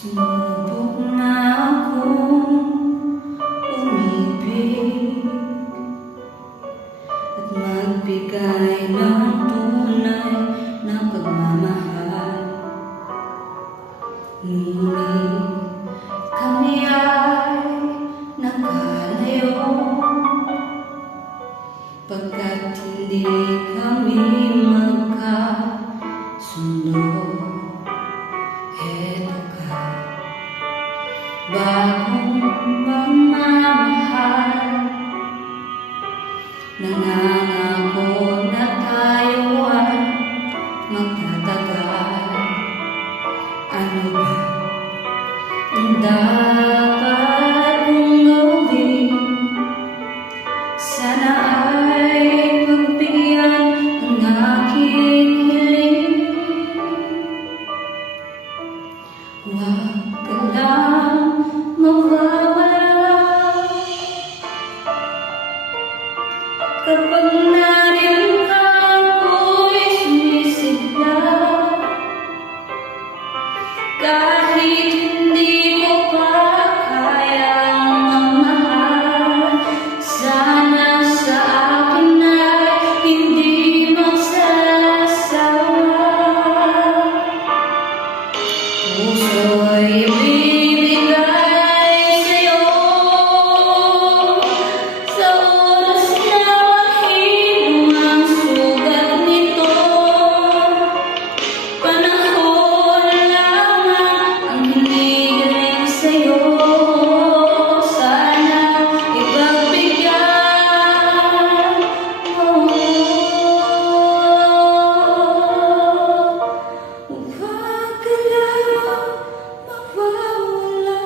Sumubok na akong umibig at magbigay ng tunay na pagmamahal. Ngunit kami ay nakalayo pagkat hindi kami magkasundo. Heto ka, bagong mamamahal, nangangako na tayo ay magtatagal. Ano ba ang dapat kong gawin? Sana ay pagbigyan ang aking hiling. Huwag ka lang mawawala kapag nariyan ka, ako'y sumisigla. Kahit hindi ko pa kayang mamahal, sana sa akin ay hindi magsasawa. Puso'y ibibigay sa'yo sa oras na mahirap ang sugat nito. Panahon lamang ang hinihiling sa'yo. Sana ipagbigyan mo. Huwag ka lang mawawala.